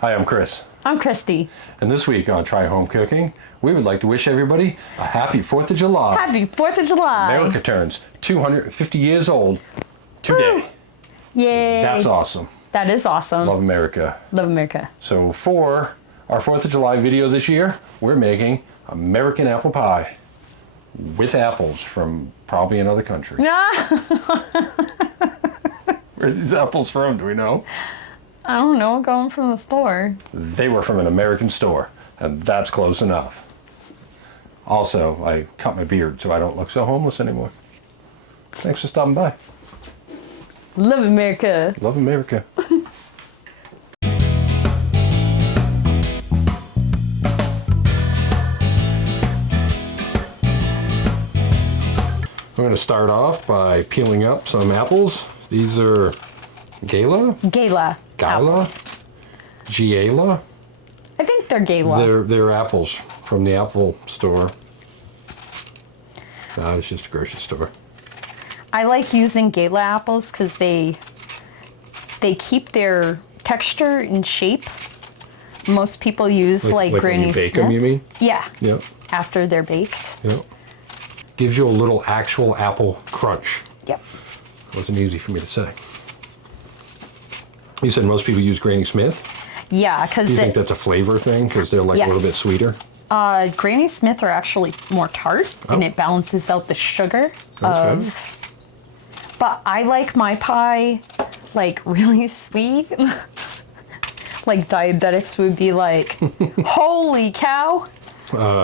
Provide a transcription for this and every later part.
Hi, I'm Chris. I'm Christy. And this week on Try Home Cooking, we would like to wish everybody a happy 4th of July. Happy 4th of July. America turns 250 years old today. Woo. Yay. That's awesome. That is awesome. Love America. Love America. So for our 4th of July video this year, we're making American apple pie with apples from probably another country. Where are these apples from? Do we know? I don't know. Going from the store. They were from an American store, and that's close enough. Also, I cut my beard so I don't look so homeless anymore. Thanks for stopping by. Love America. Love America. I'm going to start off by peeling up some apples. These are Gala? Gala. Giala? I think they're Gala. They're apples from the Apple store. It's just a grocery store. I like using Gala apples because they keep their texture and shape. Most people use like Granny when you bake Smith. them, you mean? Yeah. Yep. After they're baked. Yep. Gives you a little actual apple crunch. Yep. Wasn't easy for me to say. You said most people use Granny Smith? Yeah, because Do you think that's a flavor thing? Because they're like a little bit sweeter? Granny Smith are actually more tart, and it balances out the sugar of. But I like my pie like really sweet. Like diabetics would be like, holy cow.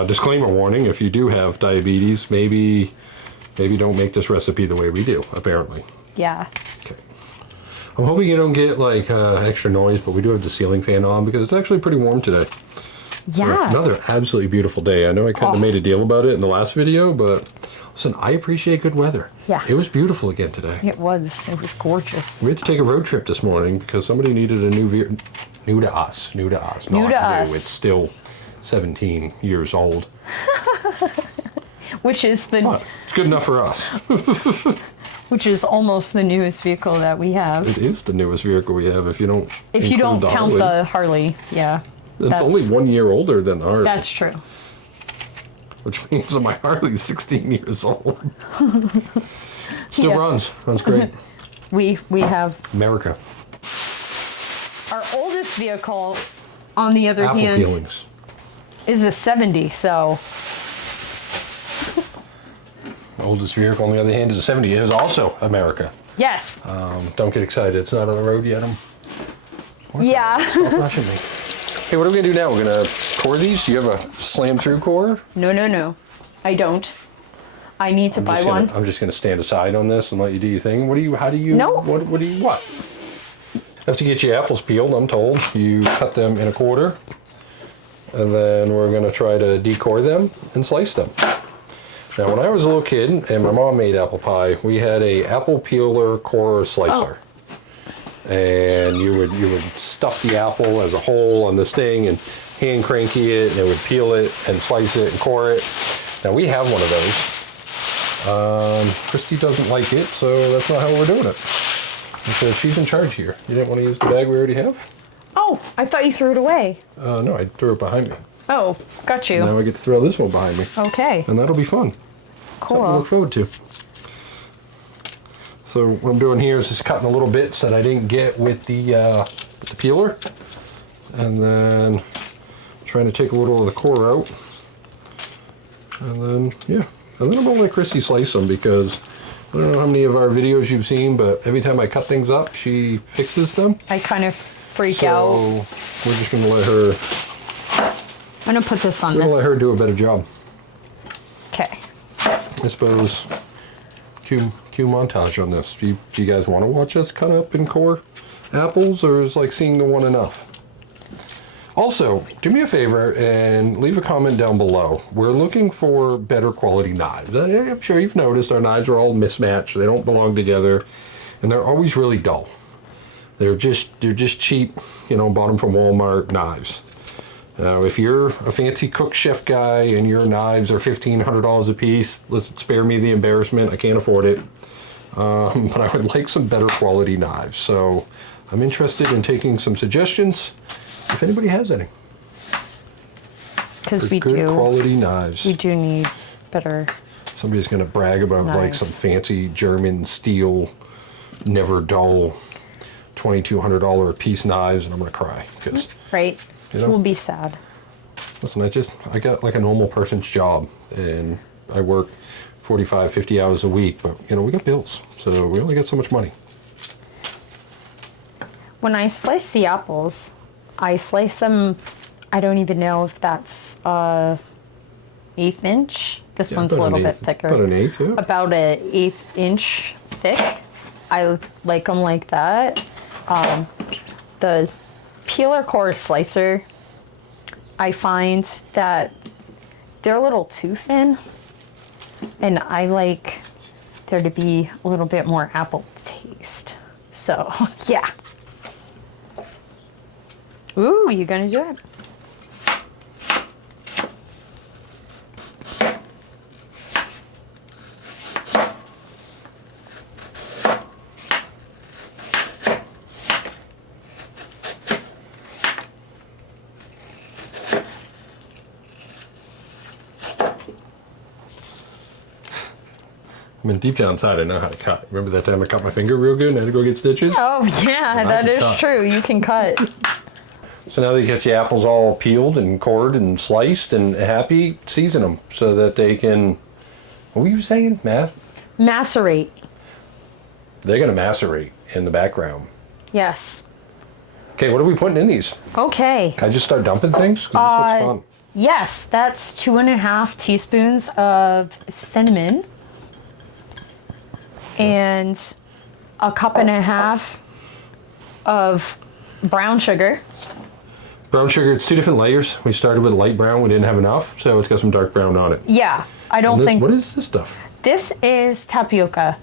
Disclaimer warning, if you do have diabetes, maybe don't make this recipe the way we do, apparently. Yeah. Okay. I'm hoping you don't get like extra noise, but we do have the ceiling fan on because it's actually pretty warm today. Yeah. So another absolutely beautiful day. I know I kind of made a deal about it in the last video, but listen, I appreciate good weather. Yeah. It was beautiful again today. It was gorgeous. We had to take a road trip this morning because somebody needed a new to us. It's still 17 years old. Which is it's good enough for us. Which is almost the newest vehicle that we have. It is the newest vehicle we have if you don't count the Harley. Yeah. It's only 1 year older than ours. That's true. Which means that my Harley's 16 years old. Still runs great. We have America. our oldest vehicle, on the other Apple hand, peelings. is a 70, so. Oldest vehicle, on the other hand, is a 70. It is also America. Yes. Don't get excited. It's not on the road yet. Yeah. Stop rushing me. Okay, what are we going to do now? We're going to core these? Do you have a slam-through core? No. I don't. I need to buy one. I'm just going to stand aside on this and let you do your thing. What? No. What do you want? Have to get your apples peeled, I'm told. You cut them in a quarter. And then we're going to try to decore them and slice them. Now, when I was a little kid and my mom made apple pie, we had a apple peeler core slicer. And you would stuff the apple as a whole on this thing and hand cranky it, and it would peel it and slice it and core it. Now, we have one of those. Christy doesn't like it, so that's not how we're doing it. Because she's in charge here. You didn't want to use the bag we already have? Oh, I thought you threw it away. No, I threw it behind me. Oh, got you. Now I get to throw this one behind me. Okay. And that'll be fun. Cool. Something to look forward to. So what I'm doing here is just cutting the little bits that I didn't get with the peeler. And then trying to take a little of the core out. And then, yeah. And then I'm going to let Christy slice them because I don't know how many of our videos you've seen, but every time I cut things up, she fixes them. I kind of freak out. So we're just going to let her... I'm going to put this on We're going to let her do a better job. Okay. I suppose cue montage on this. Do you guys want to watch us cut up and core apples, or is like seeing the one enough? Also, do me a favor and leave a comment down below. We're looking for better quality knives. I'm sure you've noticed our knives are all mismatched. They don't belong together, and they're always really dull. They're just cheap, bought them from Walmart knives. Now, if you're a fancy cook chef guy and your knives are $1,500 a piece, let's spare me the embarrassment. I can't afford it. But I would like some better quality knives. So I'm interested in taking some suggestions if anybody has any. Because They're good quality knives. We do need better. Somebody's going to brag about like Knives. some fancy German steel, never dull, $2,200 a piece knives, and I'm going to cry because Right. You know? We'll be sad. listen, I got like a normal person's job, and I work 45, 50 hours a week, but you know, we got bills, so we only got so much money. When I slice the apples, I slice them, I don't even know if that's 1/8 inch. This Yeah, one's a about little an bit eighth- thicker. About an eighth, yeah. About an 1/8 inch thick. I like them like that. The peeler core slicer, I find that they're a little too thin, and I like there to be a little bit more apple taste. So, yeah. Ooh, you gonna do it? I mean, deep down inside, I know how to cut. Remember that time I cut my finger real good and I had to go get stitches? Oh, yeah, I that can is cut. true. You can cut. So now that you get your apples all peeled and cored and sliced and happy, season them so that they can, what were you saying? Macerate. They're going to macerate in the background. Yes. Okay, what are we putting in these? Okay. Can I just start dumping things? 'Cause this looks fun. Yes, that's 2.5 teaspoons of cinnamon and 1.5 cups of brown sugar. Brown sugar, it's 2 different layers. We started with light brown, we didn't have enough, so it's got some dark brown on it. Yeah, I don't And this, think what is this stuff? this is tapioca.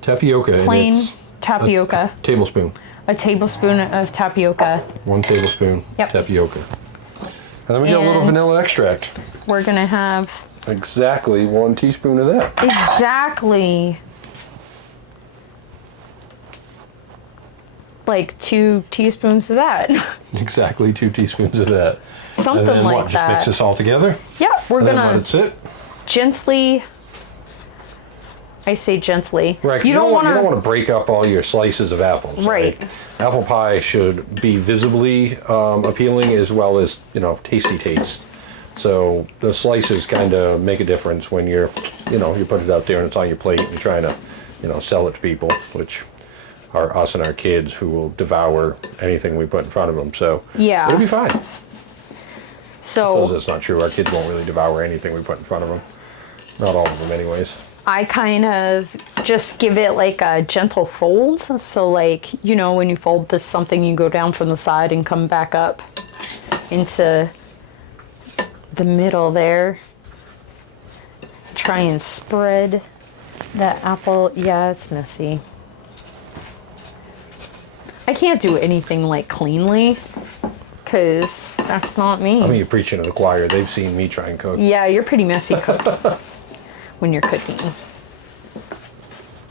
Tapioca. Plain and it's tapioca. a tablespoon. A tablespoon of tapioca. 1 tablespoon Yep. tapioca. And then we got a little And- vanilla extract. We're gonna have Exactly 1 teaspoon of that. exactly like 2 teaspoons of that. Exactly 2 teaspoons of that. Something and then like what? Just that. mix this all together. Yeah, we're And then let gonna it sit. gently. I say gently. Right, 'cause you don't want to break up all your slices of apples. Right. Apple pie should be visibly appealing as well as, you know, tasty taste. So the slices kind of make a difference when you're, you know, you put it out there and it's on your plate and you're trying to, you know, sell it to people, which are us and our kids who will devour anything we put in front of them. So Yeah. it'll be fine. I suppose So that's not true. Our kids won't really devour anything we put in front of them. Not all of them anyways. I kind of just give it like a gentle fold. So like, you know, when you fold this something, you go down from the side and come back up into the middle there. Try and spread that apple. Yeah, it's messy. I can't do anything like cleanly because that's not me. I mean, you're preaching to the choir. They've seen me try and cook. Yeah, you're pretty messy cook when you're cooking.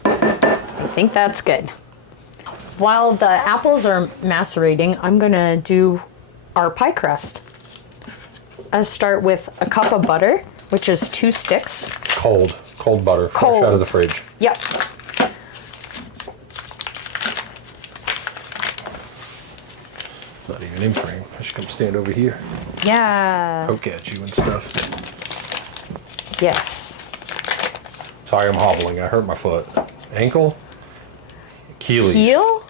I think that's good. While the apples are macerating, I'm gonna do our pie crust. I start with a cup of butter, which is 2 sticks. Cold butter, fresh out of the fridge. Yep. Not even in frame. I should come stand over here, Yeah. poke at you and stuff. Yes. Sorry, I'm hobbling. I hurt my foot. Ankle? Achilles. Heel?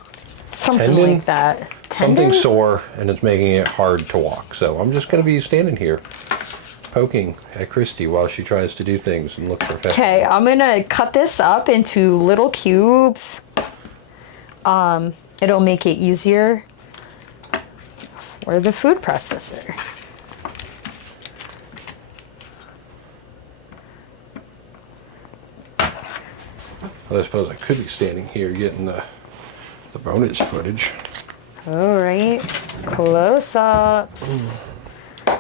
Something Tendon? like that. Tendon? Something sore, and it's making it hard to walk. So I'm just going to be standing here, poking at Christy while she tries to do things and look professional. Okay, I'm gonna cut this up into little cubes. It'll make it easier for the food processor. Well, I suppose I could be standing here getting the bonus footage. All right, close-ups. I'm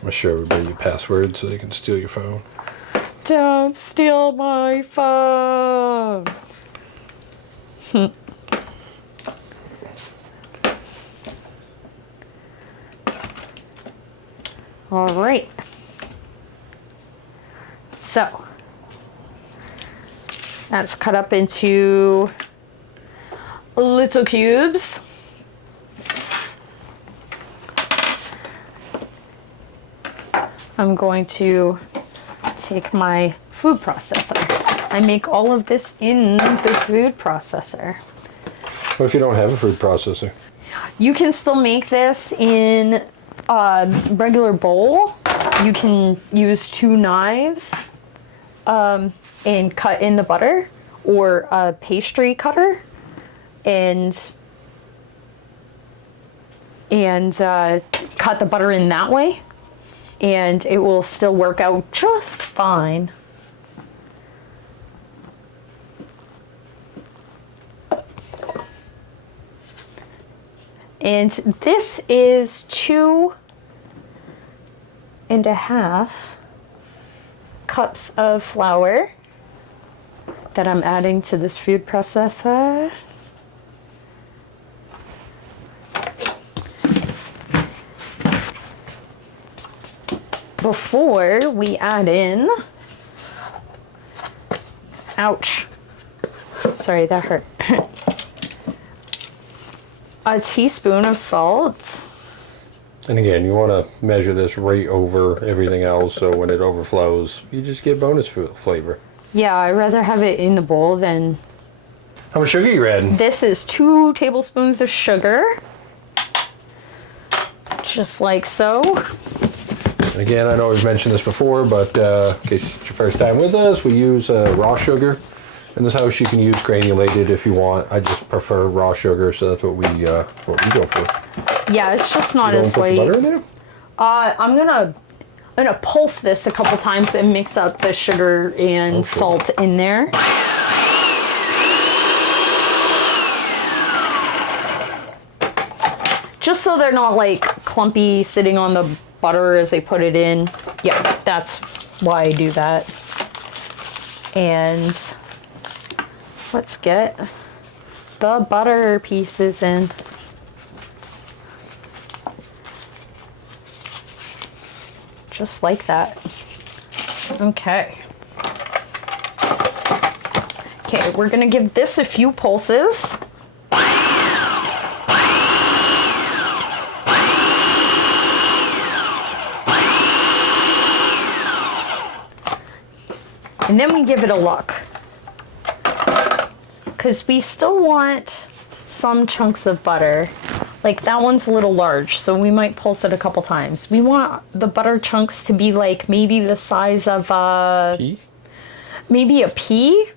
going to show everybody your password so they can steal your phone. Don't steal my phone. All right. So that's cut up into little cubes. I'm going to take my food processor. I make all of this in the food processor. What if you don't have a food processor? You can still make this in a regular bowl. You can use 2 knives and cut in the butter, or a pastry cutter and cut the butter in that way, and it will still work out just fine. And this is 2.5 cups of flour that I'm adding to this food processor. Before we add in, ouch, sorry, that hurt. A teaspoon of salt. And again, you want to measure this right over everything else, so when it overflows, you just get bonus flavor. Yeah, I'd rather have it in the bowl than... How much sugar you adding? This is 2 tablespoons of sugar. Just like so. And again, I know we've mentioned this before, but in case it's your first time with us, we use raw sugar. In this house, you can use granulated if you want. I just prefer raw sugar, so that's what we go for. Yeah, it's just not as white. Put butter in there? I'm gonna pulse this a couple times and mix up the sugar and salt in there. Just so they're not like clumpy sitting on the butter as they put it in. Yeah, that's why I do that. And let's get the butter pieces in. Just like that. Okay. Okay, we're gonna give this a few pulses. And then we give it a look. Because we still want some chunks of butter. Like that one's a little large, so we might pulse it a couple times. We want the butter chunks to be like maybe the size of pea? Maybe a pea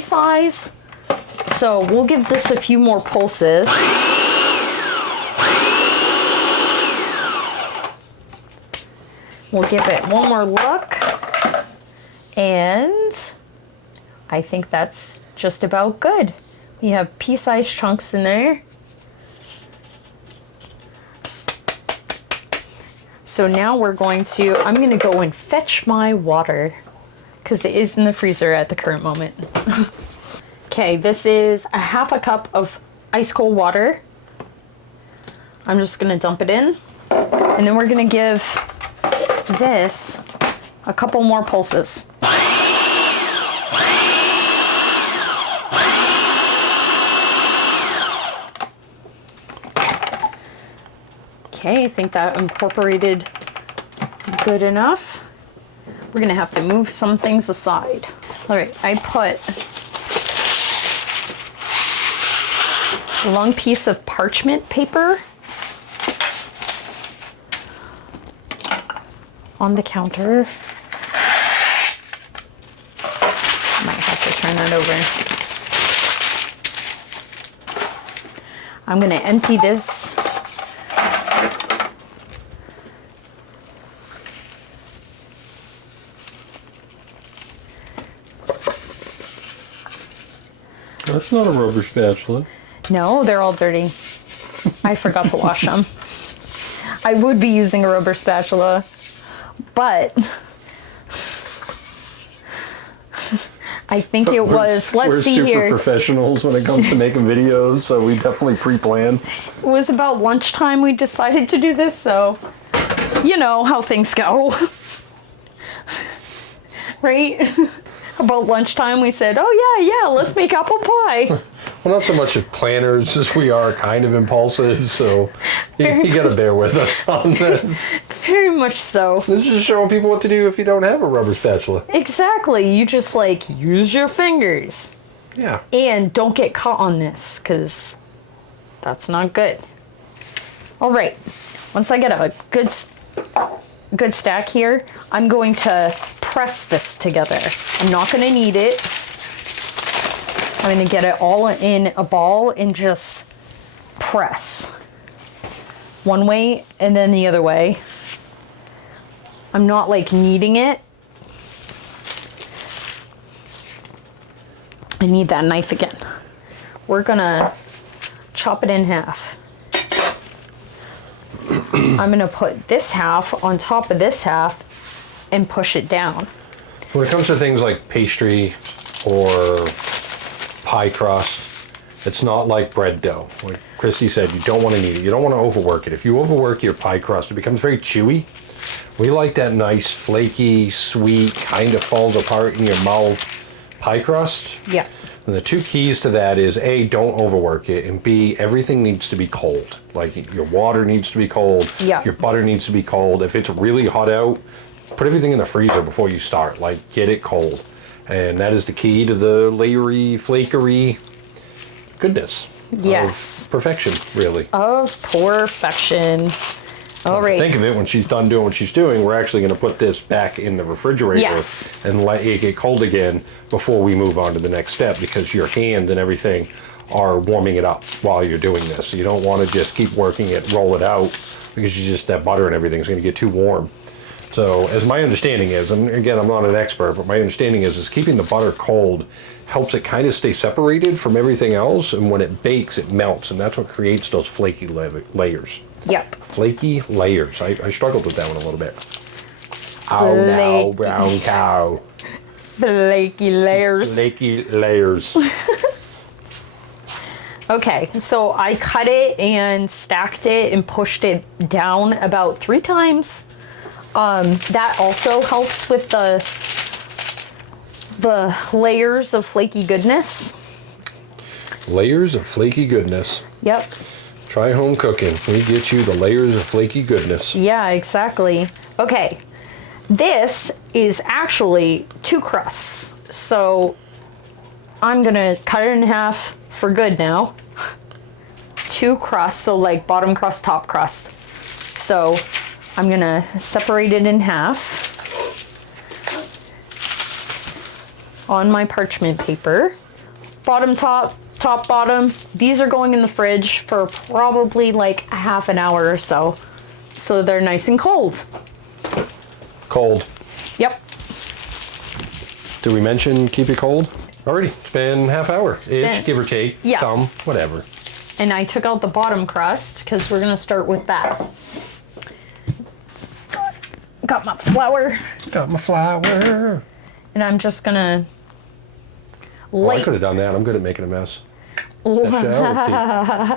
size. So we'll give this a few more pulses. We'll give it one more look. And I think that's just about good. We have pea-sized chunks in there. So now I'm going to go and fetch my water because it is in the freezer at the current moment. Okay, this is a 1/2 cup of ice cold water. I'm just gonna dump it in, and then we're gonna give this a couple more pulses. Okay, I think that incorporated good enough. We're gonna have to move some things aside. All right, I put a long piece of parchment paper on the counter. Might have to turn that over. I'm gonna empty this. That's not a rubber spatula. No, they're all dirty. I forgot to wash them. I would be using a rubber spatula, but I think it was, let's see here. We're super professionals when it comes to making videos, so we definitely pre-plan. It was about lunchtime we decided to do this, so you know how things go. Right? About lunchtime, we said, oh yeah, let's make apple pie. Well, not so much as planners as we are kind of impulsive, so you got to bear with us on this. Very much so. This is just showing people what to do if you don't have a rubber spatula. Exactly. You just like use your fingers. Yeah. And don't get caught on this, because that's not good. All right. Once I get a good stack here, I'm going to press this together. I'm not going to knead it. I'm going to get it all in a ball and just press. One way and then the other way. I'm not like kneading it. I need that knife again. We're going to chop it in half. I'm going to put this half on top of this half and push it down. When it comes to things like pastry or pie crust, it's not like bread dough. Like Christy said, you don't want to knead it. You don't want to overwork it. If you overwork your pie crust, it becomes very chewy. We like that nice, flaky, sweet, kind of falls apart in your mouth pie crust. Yeah. And the two keys to that is A, don't overwork it, and B, everything needs to be cold. Like your water needs to be cold, Yeah. your butter needs to be cold. If it's really hot out, put everything in the freezer before you start. Like, get it cold. And that is the key to the layery, flakery goodness. Yes. Of perfection, really. Of perfection. All right. Think of it, when she's done doing what she's doing, we're actually going to put this back in the refrigerator Yes. and let it get cold again before we move on to the next step, because your hand and everything are warming it up while you're doing this. So you don't want to just keep working it, roll it out, because that butter and everything is going to get too warm. So as my understanding is, and again, I'm not an expert, but my understanding is keeping the butter cold helps it kind of stay separated from everything else, and when it bakes, it melts, and that's what creates those flaky layers. Yep. Flaky layers. I struggled with that one a little bit. Oh no, brown cow. Flaky layers. Flaky layers. Okay, so I cut it and stacked it and pushed it down about 3 times. That also helps with the layers of flaky goodness. Layers of flaky goodness. Yep. Try home cooking. We get you the layers of flaky goodness. Yeah, exactly. Okay, this is actually 2 crusts. So I'm gonna cut it in half for good now. 2 crusts, so like bottom crust, top crust. So I'm gonna separate it in half on my parchment paper. Bottom, top, top, bottom. These are going in the fridge for probably like a half an hour or so. So they're nice and cold. Cold. Yep. Did we mention keep it cold? Already. It's been half hour-ish, Yeah. give or take. Yeah. Some, whatever. And I took out the bottom crust because we're gonna start with that. Got my flour. Got my flour. And I'm just gonna Oh, I could have done that. I'm good at making a mess. Specialty.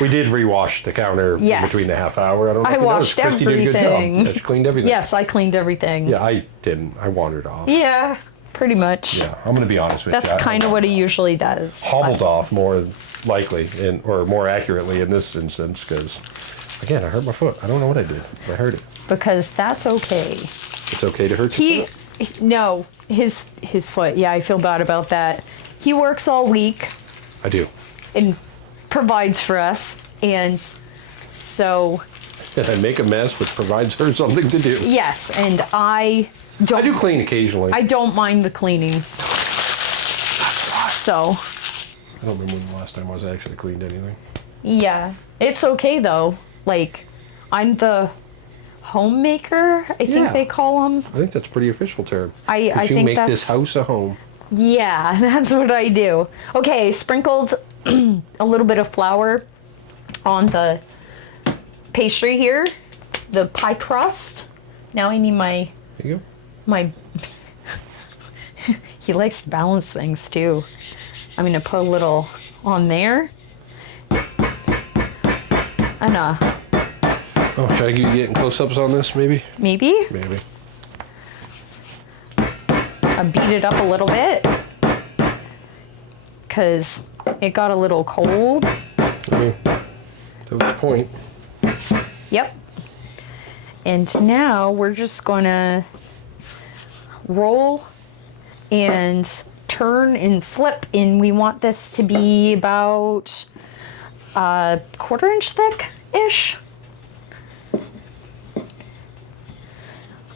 We did rewash the counter Yes. between the half hour. I don't know I if you washed noticed. Christy did a good everything. job. Yeah, she cleaned everything. Yes, I cleaned everything. Yeah, I didn't. I wandered off. Yeah, pretty much. Yeah, I'm going to be honest with you. That's kind of what he usually does. Hobbled off more likely, or more accurately in this instance, because, again, I hurt my foot. I don't know what I did. I hurt it. Because that's okay. It's okay to hurt your foot? No, his foot. Yeah, I feel bad about that. He works all week I do. and provides for us, and so And I make a mess, which provides her something to do. yes, and I I do clean occasionally. I don't mind the cleaning. So I don't remember when the last time I was actually cleaned anything. yeah, it's okay though. Like, I'm the homemaker, I think Yeah. they call them. I think that's a pretty official term. I 'Cause you think make this that's- house a home. Yeah, that's what I do. Okay, sprinkled a little bit of flour on the pastry here, the pie crust. Now I need my There you go. my he likes to balance things too. I'm gonna put a little on there and Oh, should I give you getting close-ups on this, maybe? Maybe. Maybe. I beat it up a little bit because it got a little cold. That was the point. Yep. And now we're just gonna roll and turn and flip, and we want this to be about a 1/4 inch thick-ish.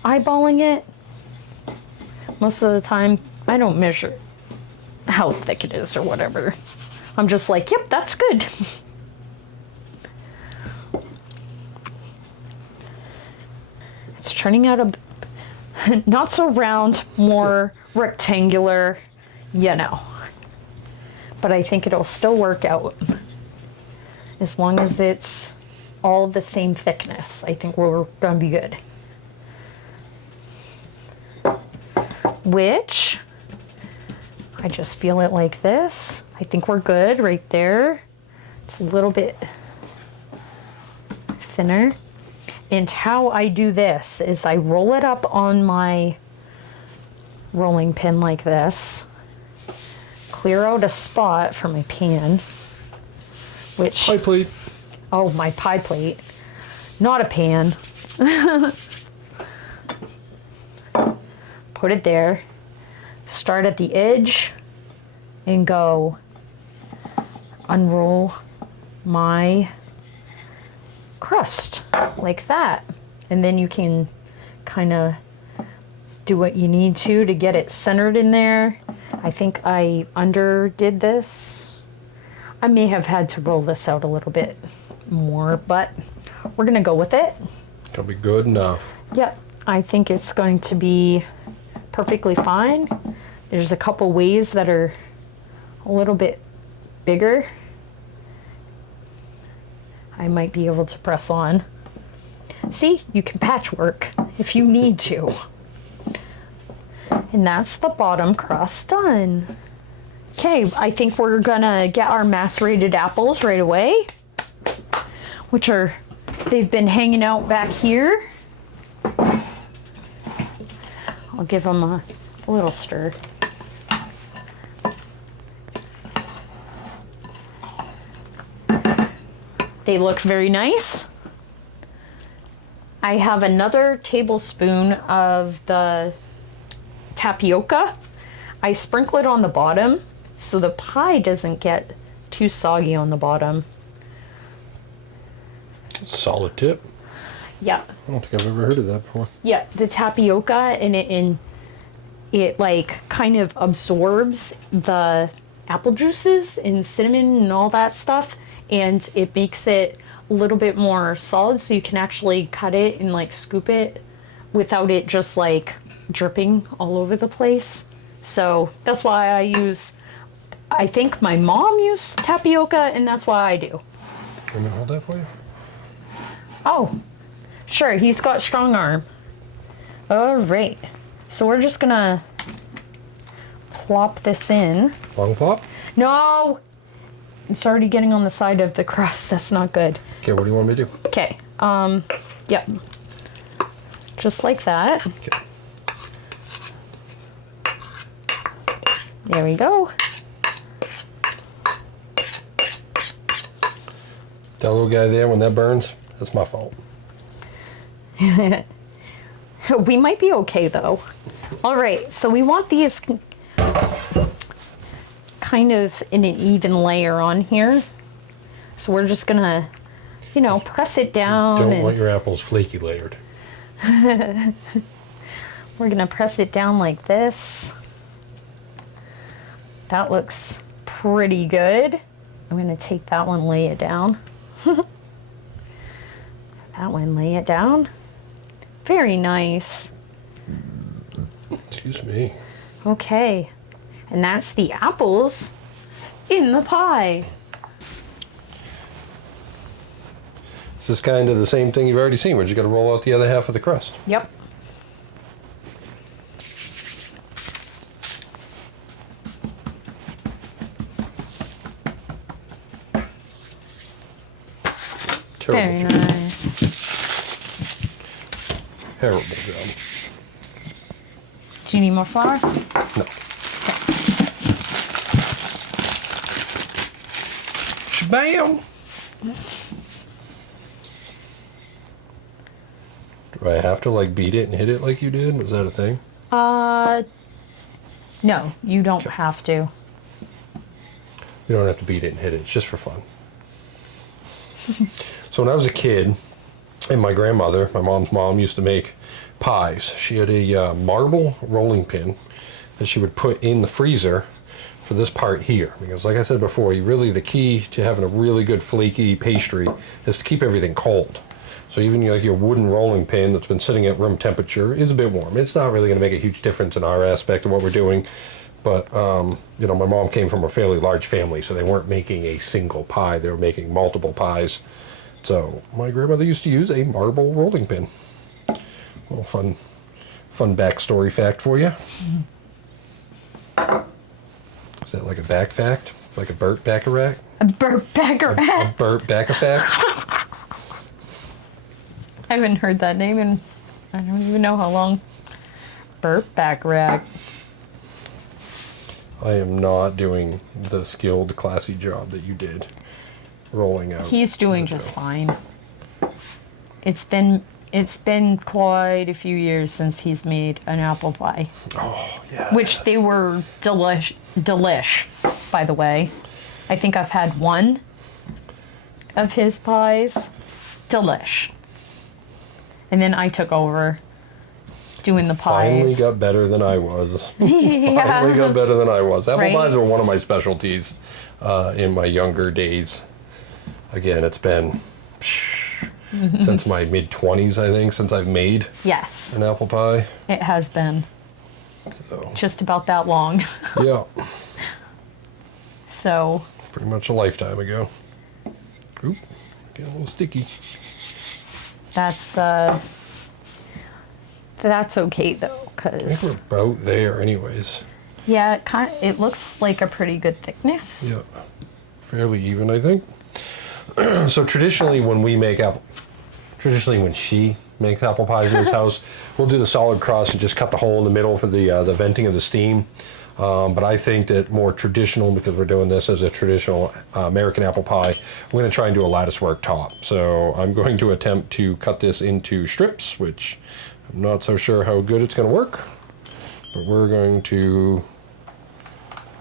Eyeballing it. Most of the time, I don't measure how thick it is or whatever. I'm just like, yep, that's good. It's turning out a not so round, more rectangular, you know. But I think it'll still work out. As long as it's all the same thickness, I think we're gonna be good. Which, I just feel it like this. I think we're good right there. It's a little bit thinner. And how I do this is I roll it up on my rolling pin like this, clear out a spot for my pan, which... Pie plate. Oh, my pie plate. Not a pan. Put it there. Start at the edge and go unroll my crust like that. And then you can kind of do what you need to get it centered in there. I think I underdid this. I may have had to roll this out a little bit more, but we're gonna go with it. Gonna be good enough. Yep, I think it's going to be perfectly fine. There's a couple ways that are a little bit bigger. I might be able to press on. See, you can patchwork if you need to. And that's the bottom crust done. Okay, I think we're gonna get our macerated apples right away, which are, they've been hanging out back here. I'll give them a little stir. They look very nice. I have another tablespoon of the tapioca. I sprinkle it on the bottom so the pie doesn't get too soggy on the bottom. Solid tip. Yeah. I don't think I've ever heard of that before. Yeah, the tapioca and it like kind of absorbs the apple juices and cinnamon and all that stuff, and it makes it a little bit more solid, so you can actually cut it and like scoop it without it just like dripping all over the place. So that's why I think my mom used tapioca, and that's why I do. Can I hold that for you? Oh, sure, he's got strong arm. All right, so we're just gonna plop this in. Long pop? No, it's already getting on the side of the crust. That's not good. Okay, what do you want me to do? Okay, yep. Just like that. Okay. There we go. That little guy there, when that burns, that's my fault. We might be okay though. All right, so we want these kind of in an even layer on here. So we're just gonna, you know, press it down. Don't want your apples flaky layered. We're gonna press it down like this. That looks pretty good. I'm gonna take that one, lay it down. That one, lay it down. Very nice. Excuse me. Okay, and that's the apples in the pie. This is kind of the same thing you've already seen, where you got to roll out the other half of the crust. Yep. Terrible Very job. nice. terrible job. Do you need more flour? No. Shabam! Do I have to like beat it and hit it like you did? Was that a thing? No, you don't have to. You don't have to beat it and hit it. It's just for fun. So when I was a kid, and my grandmother, my mom's mom, used to make pies. She had a marble rolling pin that she would put in the freezer for this part here. Because like I said before, the key to having a really good flaky pastry is to keep everything cold. So even like your wooden rolling pin that's been sitting at room temperature is a bit warm. It's not really going to make a huge difference in our aspect of what we're doing. But, my mom came from a fairly large family, so they weren't making a single pie. They were making multiple pies. So my grandmother used to use a marble rolling pin. A little fun backstory fact for you. Is that like a back fact? Like a Burt Bacharach? A Burt Bacharach. A Burt Bacharach? I haven't heard that name in I don't even know how long. Burt Bacharach. I am not doing the skilled, classy job that you did rolling out. He's doing just fine. It's been quite a few years since he's made an apple pie. Oh, yeah. Which they were delish, by the way. I think I've had one of his pies. Delish. And then I took over doing the pies. Finally got better than I was. Finally got better than I was. Apple pies were one of my specialties in my younger days. Again, it's been since my mid-20s, I think, since I've made an apple pie. It has been. So. Just about that long. Yeah. So. Pretty much a lifetime ago. Oop, getting a little sticky. That's okay though, I cause think we're about there, anyways. yeah, it looks like a pretty good thickness. Yeah, fairly even, I think. So traditionally, when she makes apple pies in this house, we'll do the solid crust and just cut the hole in the middle for the venting of the steam. But I think that more traditional, because we're doing this as a traditional American apple pie, we're going to try and do a lattice work top. So I'm going to attempt to cut this into strips, which I'm not so sure how good it's going to work. But we're going to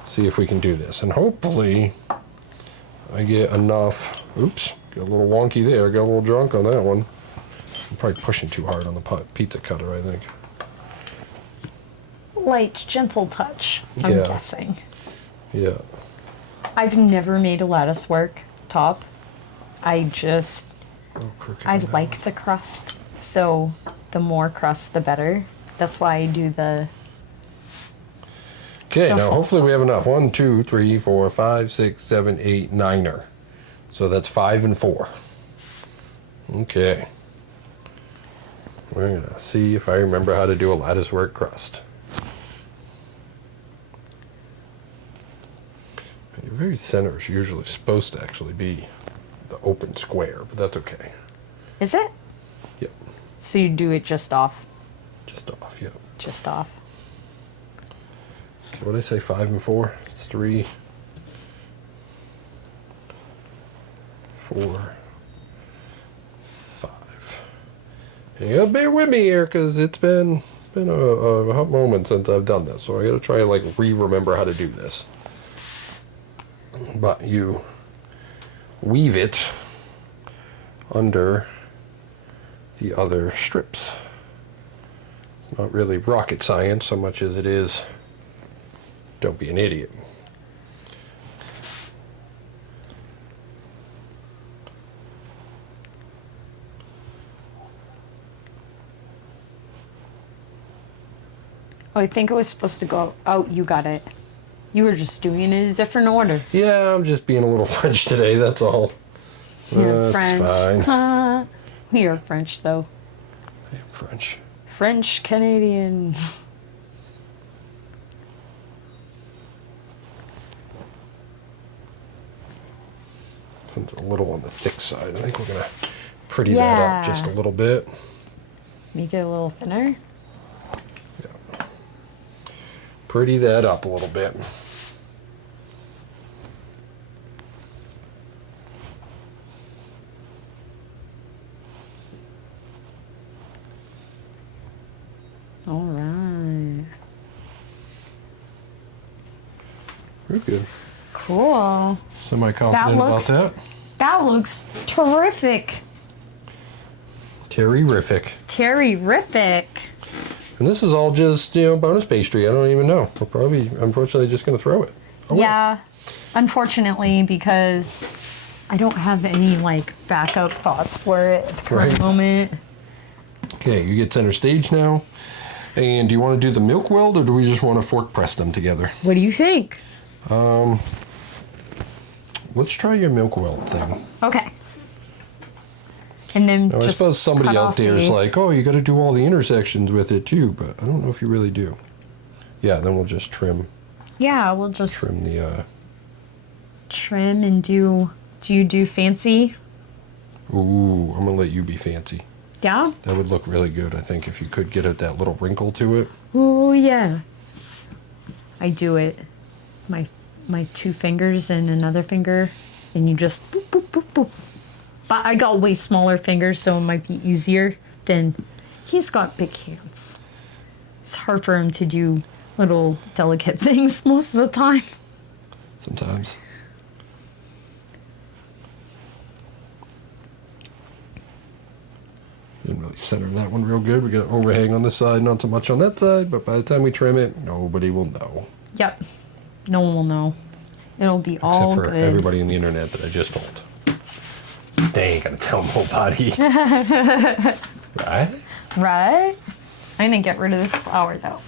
see if we can do this. And hopefully I get enough. Oops, got a little wonky there. Got a little drunk on that one. I'm probably pushing too hard on the pizza cutter, I think. Light, gentle touch, I'm guessing. Yeah. I've never made a lattice work top. I like the crust. So the more crust, the better. That's why I do the... Okay, now hopefully we have enough. 1, 2, 3, 4, 5, 6, 7, 8, 9er. So that's 5 and 4. Okay. We're gonna see if I remember how to do a lattice work crust. Your very center is usually supposed to actually be the open square, but that's okay. Is it? Yep. So you do it just off? Just off, yep. Just off. Okay, what did I say, 5 and 4? It's 3, 4, 5. And you gotta bear with me here, because it's been a hot moment since I've done this, so I gotta try and like remember how to do this. But you weave it under the other strips. It's not really rocket science so much as it is don't be an idiot. Oh, I think it was supposed to go out. You got it. You were just doing it in a different order. Yeah, I'm just being a little French today, that's all. You're That's French. fine. We are French, though. I am French. French Canadian. It's a little on the thick side. I think we're going to pretty that up just a little bit. Make it a little thinner. Yeah. Pretty that up a little bit. All right. Very good. Cool. Semi-confident about that. That looks terrific. Terrific. Terrific. And this is all just, bonus pastry. I don't even know. We're probably, unfortunately, just going to throw it away. Yeah, unfortunately, because I don't have any, backup thoughts for it at the current moment. Okay, you get center stage now. And do you want to do the milk weld, or do we just want to fork press them together? What do you think? Let's try your milk weld thing. Okay. And then Now, I suppose somebody out there is like, oh, you got to do all the intersections with it too, but I don't know if you really do. Yeah, then we'll just trim. Yeah, we'll just trim the. Trim and do. Do you do fancy? Ooh, I'm gonna let you be fancy. Yeah. That would look really good, I think, if you could get that little wrinkle to it. Ooh, yeah. I do it. My 2 fingers and another finger, and you just boop, boop, boop, boop. But I got way smaller fingers, so it might be easier than he's got big hands. It's hard for him to do little delicate things most of the time. Sometimes. Didn't really center that one real good. We got an overhang on this side, not so much on that side, but by the time we trim it, nobody will know. Yep. No one will know. It'll be all Except for good. everybody on the internet that I just told. They ain't gonna tell nobody. Right? Right? I'm gonna get rid of this flour though.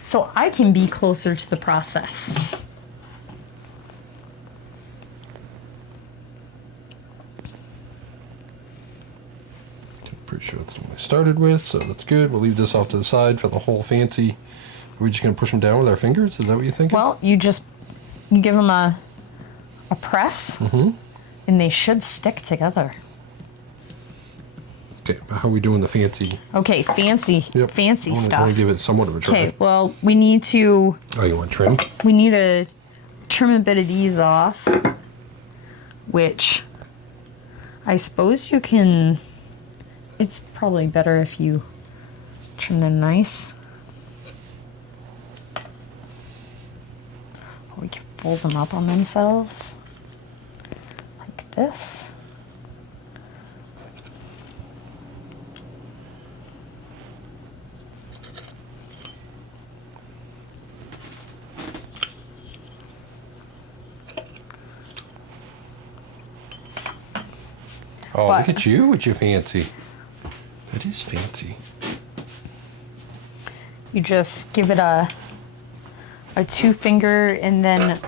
So I can be closer to the process. Pretty sure that's the one I started with, so that's good. We'll leave this off to the side for the whole fancy. Are we just gonna push them down with our fingers? Is that what you're thinking? Well, you give them a press, and they should stick together. Okay, but how are we doing the fancy? Okay, fancy I stuff. want to give it somewhat of a try. Okay, well, we need to. Oh, you want trim? We need to trim a bit of these off, which I suppose you can. It's probably better if you trim them nice. We can fold them up on themselves like this. Oh, look at you with your fancy. That is fancy. You just give it a 2-finger, and then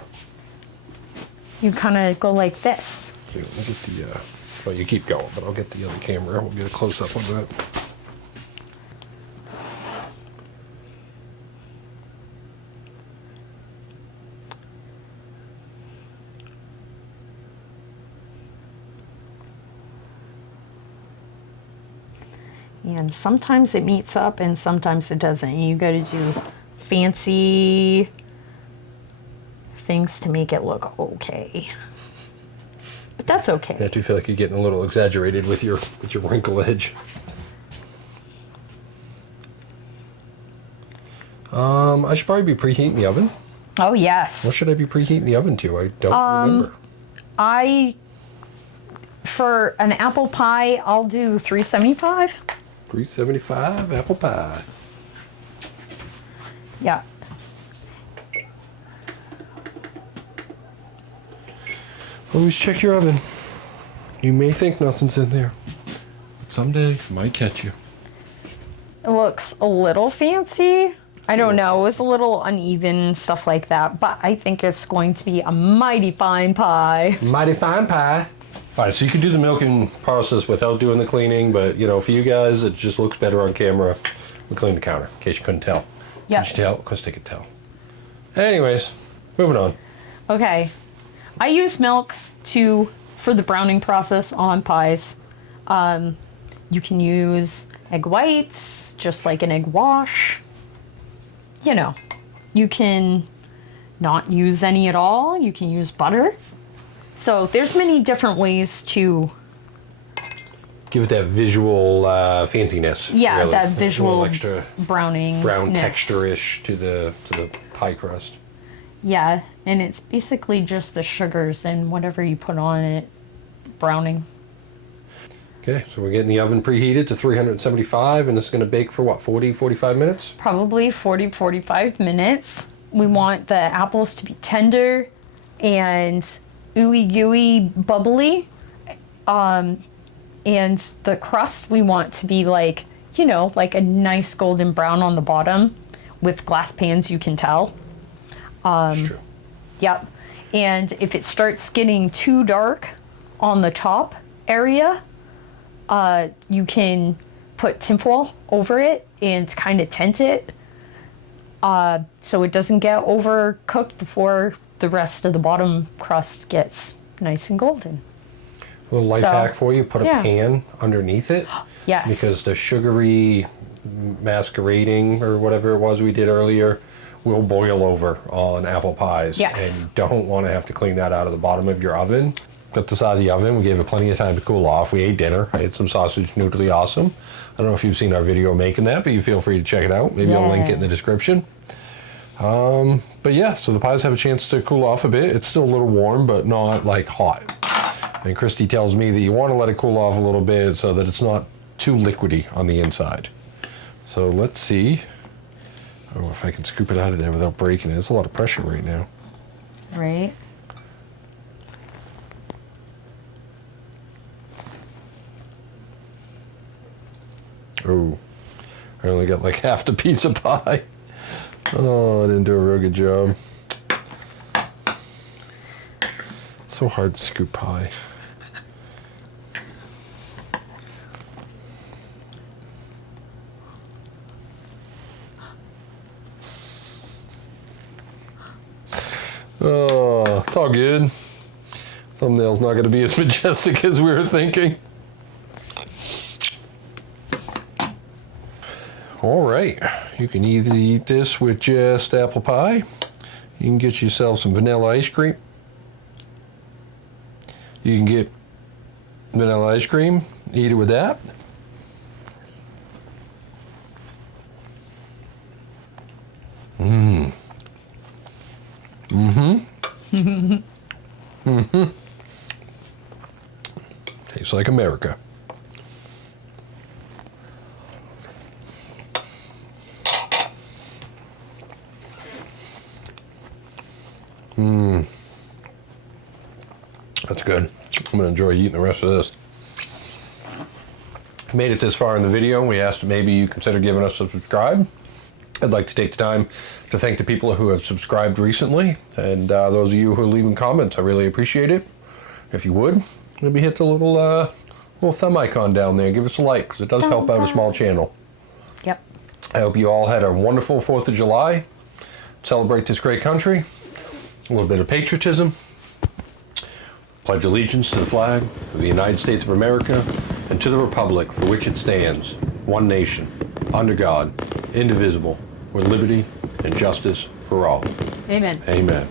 you kind of go like this. Okay, let me get the, well, you keep going, but I'll get the other camera. We'll get a close-up on that. And sometimes it meets up and sometimes it doesn't. You got to do fancy things to make it look okay. But that's okay. I do feel like you're getting a little exaggerated with your wrinkle edge. I should probably be preheating the oven. Oh, yes. What should I be preheating the oven to? I don't remember. For an apple pie, I'll do 375. 375 apple pie. Yeah. Always check your oven. You may think nothing's in there. Someday it might catch you. It looks a little fancy. I don't know. It was a little uneven, stuff like that. But I think it's going to be a mighty fine pie. Mighty fine pie. All right, so you can do the milking process without doing the cleaning, but, for you guys, it just looks better on camera. We clean the counter, in case you couldn't tell. Yeah. Could you tell? Of course they could tell. Anyways, moving on. Okay. I use milk for the browning process on pies. You can use egg whites, just like an egg wash. You know, you can not use any at all. You can use butter. So there's many different ways to give it that visual fanciness. Yeah, really. that A visual little extra brown texture-ish to the pie crust. Yeah, and it's basically just the sugars and whatever you put on it browning. Okay, so we're getting the oven preheated to 375, and it's going to bake for what, 45 minutes? Probably 45 minutes. We want the apples to be tender and ooey gooey bubbly. And the crust we want to be like, you know, like a nice golden brown on the bottom. With glass pans, you can tell. That's true. Yep. And if it starts getting too dark on the top area, you can put tinfoil over it and kind of tint it so it doesn't get overcooked before the rest of the bottom crust gets nice and golden. A little life hack for you, put a yeah. pan underneath it. Yes. Because the sugary masquerading or whatever it was we did earlier will boil over on apple pies. Yes. And you don't want to have to clean that out of the bottom of your oven. Got this out of the oven. We gave it plenty of time to cool off. We ate dinner. I ate some sausage noodly awesome. I don't know if you've seen our video making that, but you feel free to check it out. Maybe I'll link it in the description. But yeah, so the pies have a chance to cool off a bit. It's still a little warm, but not like hot. And Christy tells me that you want to let it cool off a little bit so that it's not too liquidy on the inside. So let's see. I don't know if I can scoop it out of there without breaking it. There's a lot of pressure right now. Right. Oh, I only got like half the piece of pie. Oh, I didn't do a real good job. So hard to scoop pie. Oh, it's all good. Thumbnail's not going to be as majestic as we were thinking. All right, you can either eat this with just apple pie. You can get yourself some vanilla ice cream. You can get vanilla ice cream, eat it with that. Tastes like America. That's good. I'm gonna enjoy eating the rest of this. If you made it this far in the video, we asked maybe you consider giving us a subscribe. I'd like to take the time to thank the people who have subscribed recently, and those of you who are leaving comments. I really appreciate it. If you would, maybe hit the little thumb icon down there. Give us a like, because it does help out a small channel. Yep. I hope you all had a wonderful 4th of July. Celebrate this great country. A little bit of patriotism. Pledge allegiance to the flag of the United States of America and to the republic for which it stands, one nation, under God, indivisible, with liberty and justice for all. Amen. Amen.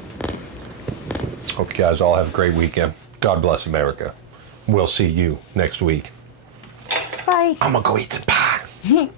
Hope you guys all have a great weekend. God bless America. We'll see you next week. Bye. I'm gonna go eat some pie.